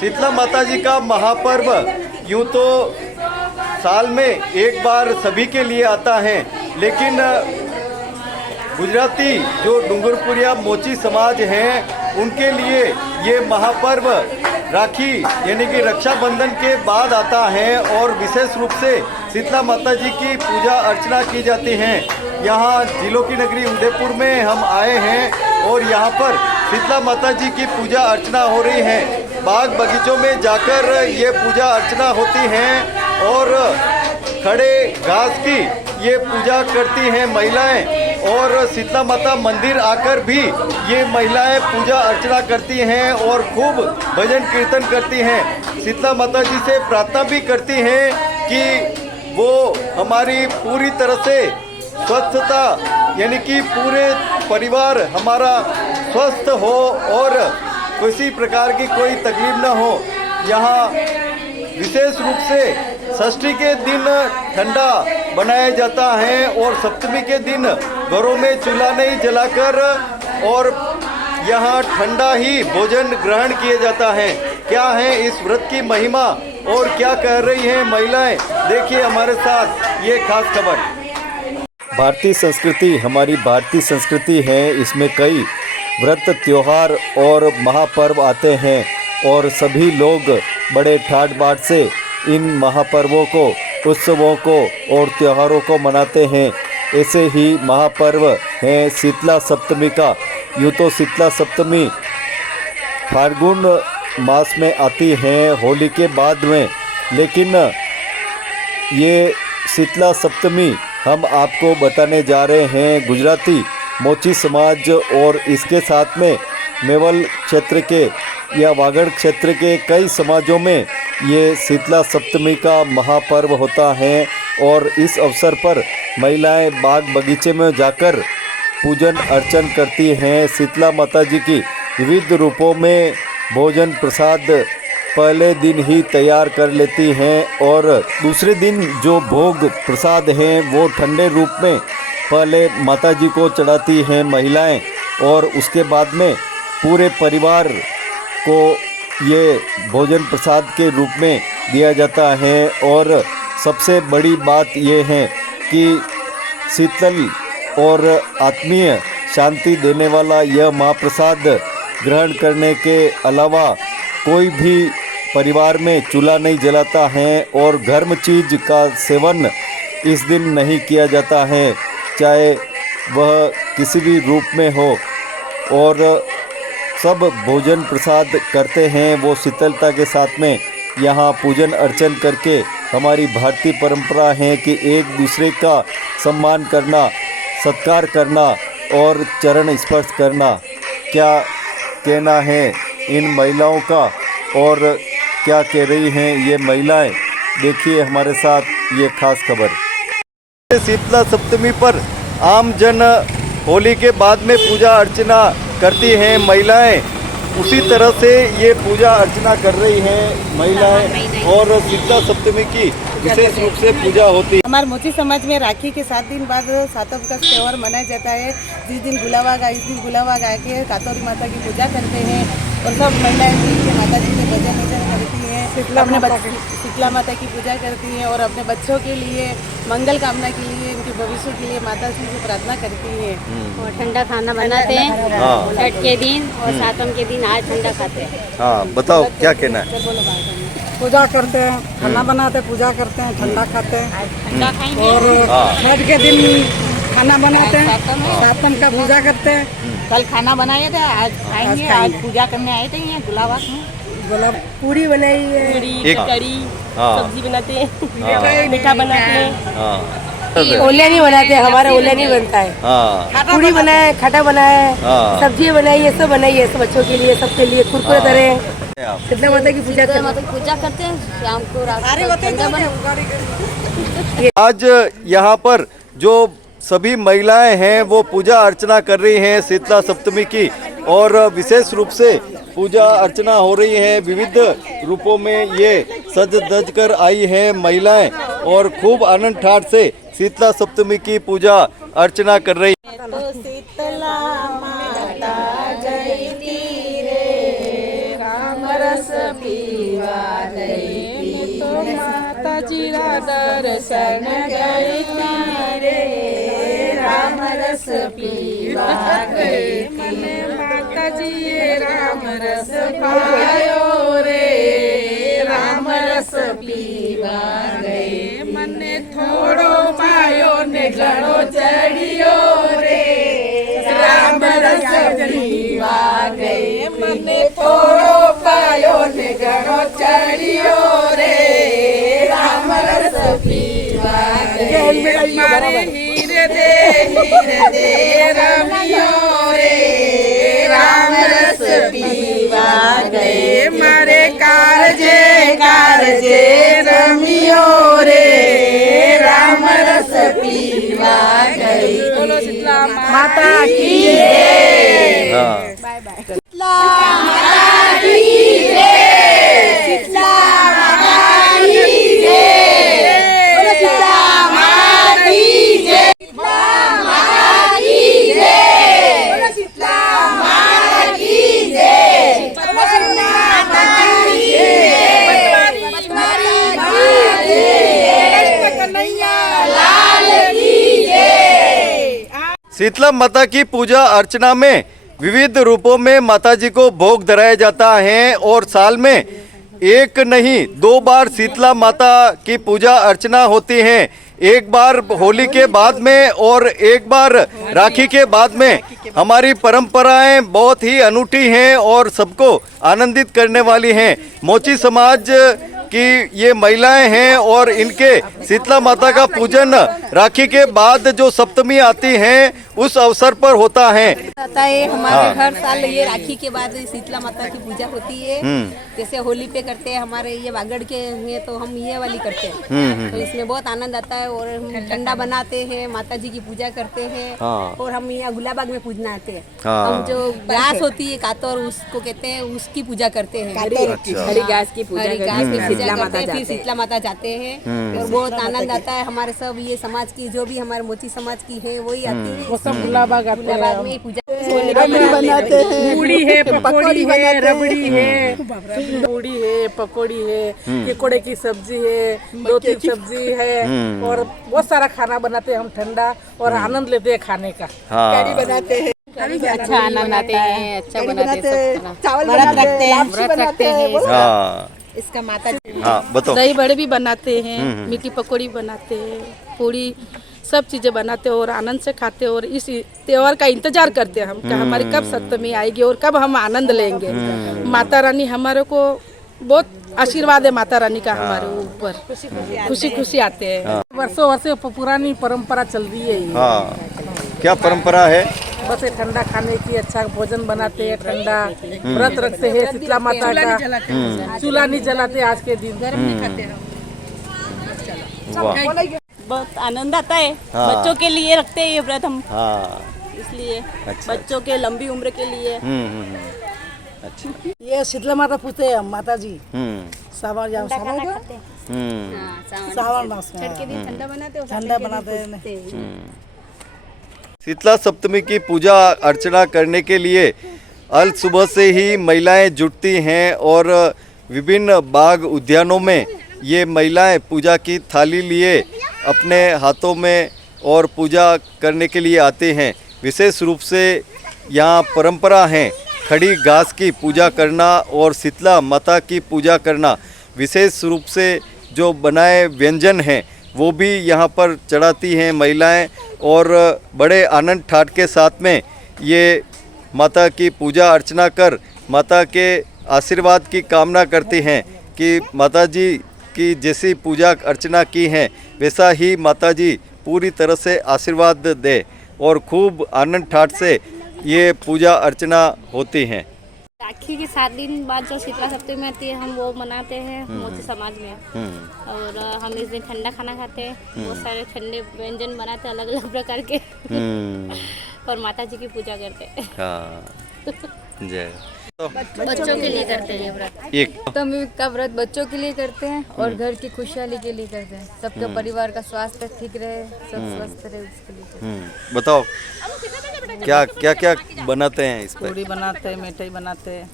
शीतला माता जी का महापर्व यूँ तो साल में एक बार सभी के लिए आता है, लेकिन गुजराती जो डूंगरपुरिया मोची समाज हैं उनके लिए ये महापर्व राखी यानी कि रक्षाबंधन के बाद आता है और विशेष रूप से शीतला माता जी की पूजा अर्चना की जाती है। यहाँ जिलों की नगरी उदयपुर में हम आए हैं और यहाँ पर शीतला माता जी की पूजा अर्चना हो रही है। बाग बगीचों में जाकर ये पूजा अर्चना होती है और खड़े घास की ये पूजा करती हैं महिलाएं और शीतला माता मंदिर आकर भी ये महिलाएं पूजा अर्चना करती हैं और खूब भजन कीर्तन करती हैं। शीतला माता जी से प्रार्थना भी करती हैं कि वो हमारी पूरी तरह से स्वस्थता यानी कि पूरे परिवार हमारा स्वस्थ हो और किसी प्रकार की कोई तकलीफ न हो। यहाँ विशेष रूप से षष्ठी के दिन ठंडा बनाया जाता है और सप्तमी के दिन घरों में चूल्हा नहीं जलाकर और यहाँ ठंडा ही भोजन ग्रहण किया जाता है। क्या है इस व्रत की महिमा और क्या कह रही हैं महिलाएं, देखिए हमारे साथ ये खास खबर। भारतीय संस्कृति हमारी भारतीय संस्कृति है, इसमें कई व्रत त्योहार और महापर्व आते हैं और सभी लोग बड़े ठाट बाट से इन महापर्वों को, उत्सवों को और त्योहारों को मनाते हैं। ऐसे ही महापर्व है शीतला सप्तमी का। यूँ तो शीतला सप्तमी फाल्गुन मास में आती है होली के बाद में, लेकिन ये शीतला सप्तमी हम आपको बताने जा रहे हैं गुजराती मोची समाज और इसके साथ में मेवल क्षेत्र के या वागड़ क्षेत्र के कई समाजों में ये शीतला सप्तमी का महापर्व होता है और इस अवसर पर महिलाएं बाग बगीचे में जाकर पूजन अर्चन करती हैं। शीतला माता जी की विविध रूपों में भोजन प्रसाद पहले दिन ही तैयार कर लेती हैं और दूसरे दिन जो भोग प्रसाद हैं वो ठंडे रूप में पहले माता जी को चढ़ाती हैं महिलाएं और उसके बाद में पूरे परिवार को ये भोजन प्रसाद के रूप में दिया जाता है। और सबसे बड़ी बात ये है कि शीतल और आत्मीय शांति देने वाला यह महाप्रसाद ग्रहण करने के अलावा कोई भी परिवार में चूल्हा नहीं जलाता है और गर्म चीज़ का सेवन इस दिन नहीं किया जाता है, चाहे वह किसी भी रूप में हो। और सब भोजन प्रसाद करते हैं वो शीतलता के साथ में। यहाँ पूजन अर्चन करके हमारी भारतीय परंपरा है कि एक दूसरे का सम्मान करना, सत्कार करना और चरण स्पर्श करना। क्या कहना है इन महिलाओं का और क्या कह रही हैं ये महिलाएं, देखिए हमारे साथ ये खास खबर। शीतला सप्तमी पर आम जन होली के बाद में पूजा अर्चना करती हैं महिलाएं, उसी तरह से ये पूजा अर्चना कर रही हैं महिलाएं और शीतला सप्तमी की विशेष रूप से पूजा होती है। हमारे मोची समाज में राखी के 7 दिन बाद सातव का त्यौहार मनाया जाता है। जिस दिन गुलावा गा के कातोरी माता की पूजा करते हैं और सब महिलाएं मिलकर माता जी के भजन करती हैं, अपने शीतला माता की पूजा करती हैं और अपने बच्चों के लिए मंगल कामना के लिए, इनके भविष्य के लिए माता जी से प्रार्थना करती हैं। और ठंडा खाना बनाते हैं छठ के दिन और सातम के दिन आज ठंडा खाते हैं। हाँ बताओ क्या कहना है। पूजा करते हैं, खाना बनाते, पूजा करते हैं, ठंडा खाते हैं ठंडा खाएंगे और छठ के दिन खाना बनाते हैं, सातम का पूजा करते हैं। कल खाना बनाए थे, आज खाएंगे। आज पूजा करने आए थे यहाँ गुलाबास में। गुलाब पूरी बनाई है, कड़ी सब्जी बनाते हैं, मीठा बनाते हैं। ओले नहीं बनाते, हमारे ओले नहीं बनता है। पूरी बनाए, खटा बनाए, सब्जी बनाई, ये सब बनाई है, सब बच्चों के लिए, सबके लिए कुरकुरे तरह। शीतला माता की पूजा करते हैं शाम को, आज यहाँ पर जो सभी महिलाएं हैं वो पूजा अर्चना कर रही हैं शीतला सप्तमी की और विशेष रूप से पूजा अर्चना हो रही है। विविध रूपों में ये सज धज कर आई हैं महिलाएं और खूब आनंद ठाट से शीतला सप्तमी की पूजा अर्चना कर रही है। तो शीतला माता जयती रे, कामरस पी जीरा दर्शन गई रे राम रस पीवा गए मने माता जी राम रस पायो रे राम रस पीवा गए मने थोड़ो पायो ने घणो चढ़ियो रे राम रस पीवा गए मने थोड़ो पायो ने घणो चढ़ियो रे राम रस पीवा गए मारे हीरे दे रमियो रे राम रस पीवा गए मारे कारजे रमियो रे राम रस पीवा गए बोलो शीतला माता की जय। Bye bye. शीतला माता की जय। शीतला माता की जय। बोलो शीतला माता की जय। शीतला माता की जय। बोलो शीतला माता की जय। बोलो शीतला माता की जय। पचवारी की जय। कन्हैया लाल की जय। शीतला माता की पूजा अर्चना में विविध रूपों में माता जी को भोग धराया जाता है और साल में एक नहीं 2 बार शीतला माता की पूजा अर्चना होती है। एक बार होली के बाद में और एक बार राखी के बाद में। हमारी परंपराएं बहुत ही अनूठी हैं और सबको आनंदित करने वाली हैं। मोची समाज की ये महिलाएं हैं और इनके शीतला माता का पूजन राखी के बाद जो सप्तमी आती है उस अवसर पर होता है। हमारे हर साल ये राखी के बाद शीतला माता की पूजा होती है। जैसे होली पे करते हैं हमारे ये बागड़ के हैं तो हम ये वाली करते हैं। तो इसमें बहुत आनंद आता है और हम ठंडा बनाते हैं, माता जी की पूजा करते हैं। और हम यहाँ गुलाबाग में पूजना आते हैं। हम जो घास होती है कातोर उसको कहते हैं, उसकी पूजा करते हैं। हरी घास की पूजा फिर शीतला माता जाते हैं और बहुत आनंद आता है। हमारे सब ये समाज की जो भी हमारे मोची समाज की है वही आती है। वो सब गुलाबाग में ही पूजा बनाते हैं। पूड़ी है, पकौड़ी है, रबड़ी है, पूड़ी है, पकौड़ी है, केकोड़े की सब्जी है, 2-3 सब्जी है और बहुत सारा खाना बनाते हैं हम ठंडा और आनंद लेते हैं खाने का। कढ़ी बनाते हैं, अच्छा आनंद आते हैं, अच्छा बनाते हैं, चावल बनाते हैं, व्रत रखते हैं। इसका माता बताओ। दही बड़े भी बनाते हैं, मीठी पकौड़ी बनाते हैं, पूड़ी सब चीजें बनाते हैं और आनंद से खाते हैं और इस त्योहार का इंतजार करते हैं हम कि हमारी कब सप्तमी आएगी और कब हम आनंद लेंगे। माता रानी हमारे को बहुत आशीर्वाद है, माता रानी का हमारे ऊपर खुशी खुशी आते हैं। वर्षों वर्षों पुरानी परंपरा चल रही है ये। क्या परंपरा है? बस ये ठंडा खाने की, अच्छा भोजन बनाते हैं, ठंडा व्रत रखते हैं शीतला माता का, चूल्हा नहीं जलाते आज के दिन। बहुत आनंद आता है। बच्चों के लिए रखते हैं ये व्रत हम, इसलिए अच्छा। बच्चों के लंबी उम्र के लिए। अच्छा। ये शीतला माता पूछते हैं माता जी सावन मास में ठंडा बनाते हैं। शीतला सप्तमी की पूजा अर्चना करने के लिए अल सुबह से ही महिलाएं जुटती हैं और विभिन्न बाग उद्यानों में ये महिलाएं पूजा की थाली लिए अपने हाथों में और पूजा करने के लिए आते हैं। विशेष रूप से यहाँ परंपरा है खड़ी घास की पूजा करना और शीतला माता की पूजा करना। विशेष रूप से जो बनाए व्यंजन हैं वो भी यहाँ पर चढ़ाती हैं महिलाएं और बड़े आनंद ठाट के साथ में ये माता की पूजा अर्चना कर माता के आशीर्वाद की कामना करती हैं कि माता जी की जैसी पूजा अर्चना की है वैसा ही माता जी पूरी तरह से आशीर्वाद दे और खूब आनंद ठाट से ये पूजा अर्चना होती हैं। राखी के 7 दिन बाद जो शीतला सप्तमी आती है हम वो मनाते हैं मोची समाज में। और हम इस दिन ठंडा खाना खाते हैं, बहुत सारे ठंडे व्यंजन बनाते हैं अलग अलग प्रकार के और माता जी की पूजा करते हैं। जय। बच्चों के लिए करते हैं ये व्रत। सप्तमी का व्रत बच्चों के लिए करते हैं और घर की खुशहाली के लिए करते हैं। सबके परिवार का स्वास्थ्य ठीक रहे, सब स्वस्थ रहे उसके लिए। बताओ क्या क्या क्या बनाते हैं इस पे? पूड़ी बनाते हैं, मिठाई बनाते हैं,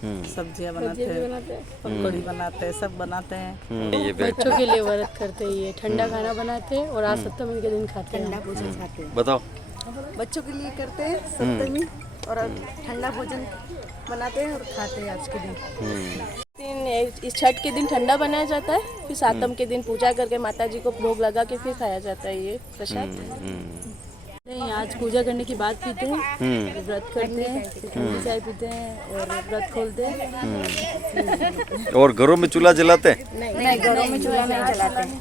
सब्जियां बनाते हैं, पकौड़ी बनाते हैं, सब बनाते हैं। ये बच्चों के लिए व्रत करते हैं, ये ठंडा खाना बनाते हैं और आज सप्तमी के दिन खाते हैं। भोजन खाते हैं, बताओ। बच्चों के लिए करते हैं सप्तमी और ठंडा भोजन बनाते हैं और खाते हैं आज के दिन। इस छठ के दिन ठंडा बनाया जाता है, फिर सातम के दिन पूजा करके माता जी को भोग लगा के फिर खाया जाता है ये प्रसाद। नहीं, आज पूजा करने के बाद पीते हैं, व्रत करते हैं, फिर ठंडी चाय पीते हैं और व्रत खोलते हैं। और घरों में चूल्हा जलाते हैं? नहीं, घरों में चूल्हा नहीं जलाते हैं।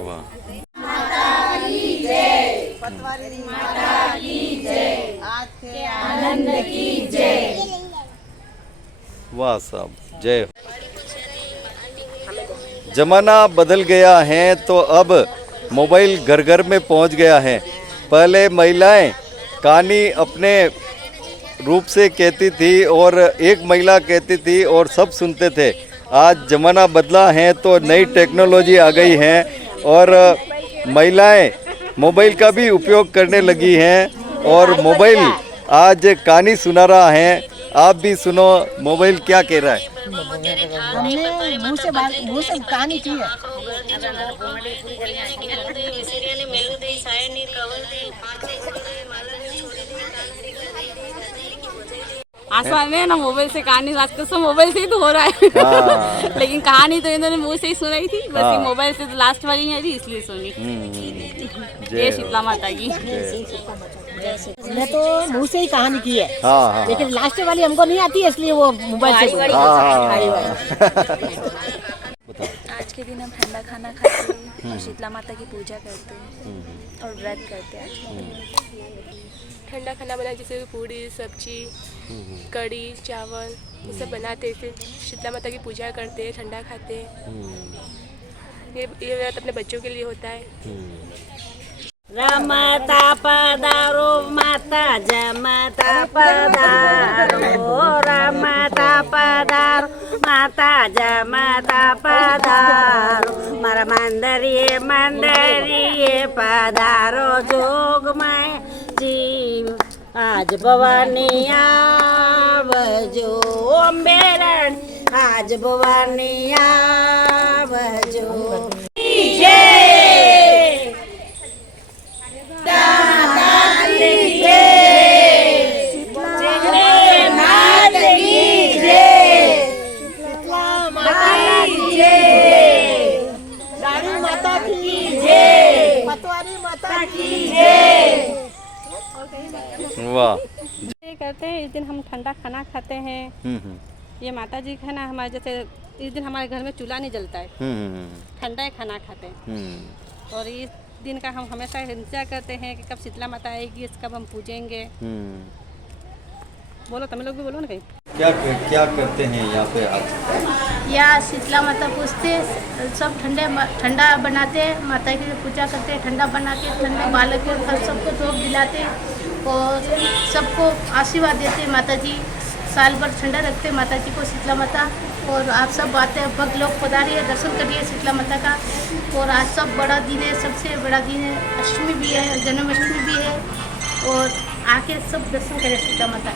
वाह। वाह साहब, जय हो। जमाना बदल गया है तो अब मोबाइल घर घर में पहुंच गया है। पहले महिलाएं कहानी अपने रूप से कहती थी और एक महिला कहती थी और सब सुनते थे। आज ज़माना बदला है तो नई टेक्नोलॉजी आ गई है और महिलाएं मोबाइल का भी उपयोग करने लगी हैं और मोबाइल आज कहानी सुना रहा है। आप भी सुनो मोबाइल क्या कह रहा है। हमने मुंह से कहानी की है। आसान है ना, मोबाइल से कहानी आजकल सब मोबाइल से ही तो हो रहा है। लेकिन कहानी तो इन्होंने मुंह से ही सुनाई थी, बस ये मोबाइल से तो लास्ट वाली नहीं थी इसलिए सुनी। जय शीतला माता की। हमने तो मुंह से ही कहानी की है। हाँ। लेकिन लास्ट वाली हमको नहीं आती है, इसलिए वो मोबाइल से आज के दिन हम ठंडा खाना खाते हैं और शीतला माता की पूजा करते हैं और व्रत करते हैं। ठंडा खाना बनाए जैसे पूड़ी, सब्जी, कड़ी, चावल ये सब बनाते हैं, फिर शीतला माता की पूजा करते हैं, ठंडा खाते हैं। ये व्रत अपने बच्चों के लिए होता है। रमता पधारो माता जमता पधारो, रमता पधारो माता जमता पधारो, मारा मंदरिये पधारो जोगमय जीव, आज भवानी आवजो अम्बेरण, आज भवानी आवजो। वाह। ये करते हैं, इस दिन हम ठंडा खाना खाते हैं। ये माता जी का ना, हमारे जैसे इस दिन हमारे घर में चूल्हा नहीं जलता है, ठंडा खाना खाते हैं। और इस दिन का हम हमेशा इंतजार करते हैं कि कब शीतला माता आएगी, कब हम पूजेंगे। बोलो, तुम लोग भी बोलो ना कहीं। क्या करते हैं यहाँ पे आज? या शीतला माता पूजते, सब ठंडा बनाते हैं, माता की पूजा करते हैं, ठंडा बना के ठंडा बालक के सबको धूप दिलाते और सबको आशीर्वाद देते। माता जी साल भर ठंडा रखते माता जी को, शीतला माता। और आप सब आते हैं, भक्त लोग पधारिए, दर्शन करिए शीतला माता का। और आज सब बड़ा दिन है, सबसे बड़ा दिन है, अष्टमी भी है, जन्माष्टमी भी है, और आके सब दर्शन करें शीतला माता।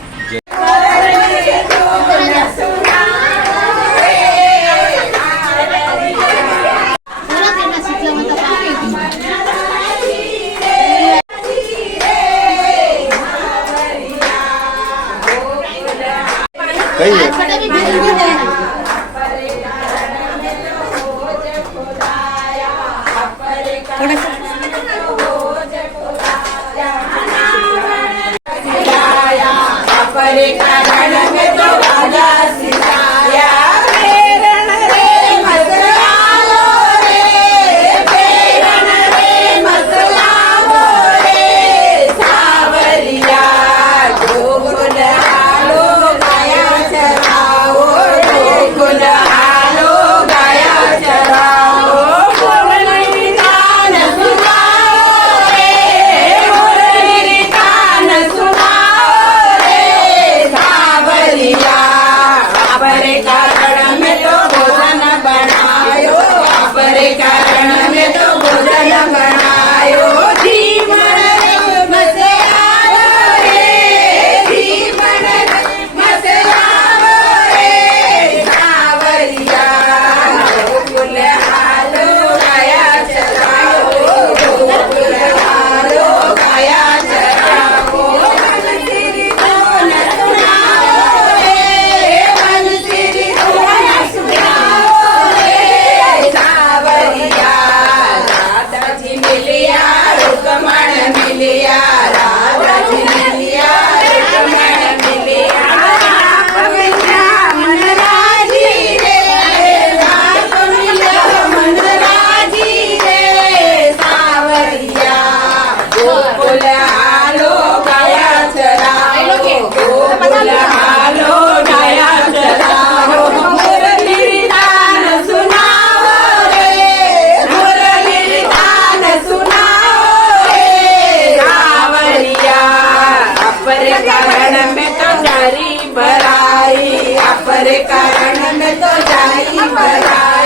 अपरे कारण में तो जारी भराई, अपरे कारण में तो जारी भराई।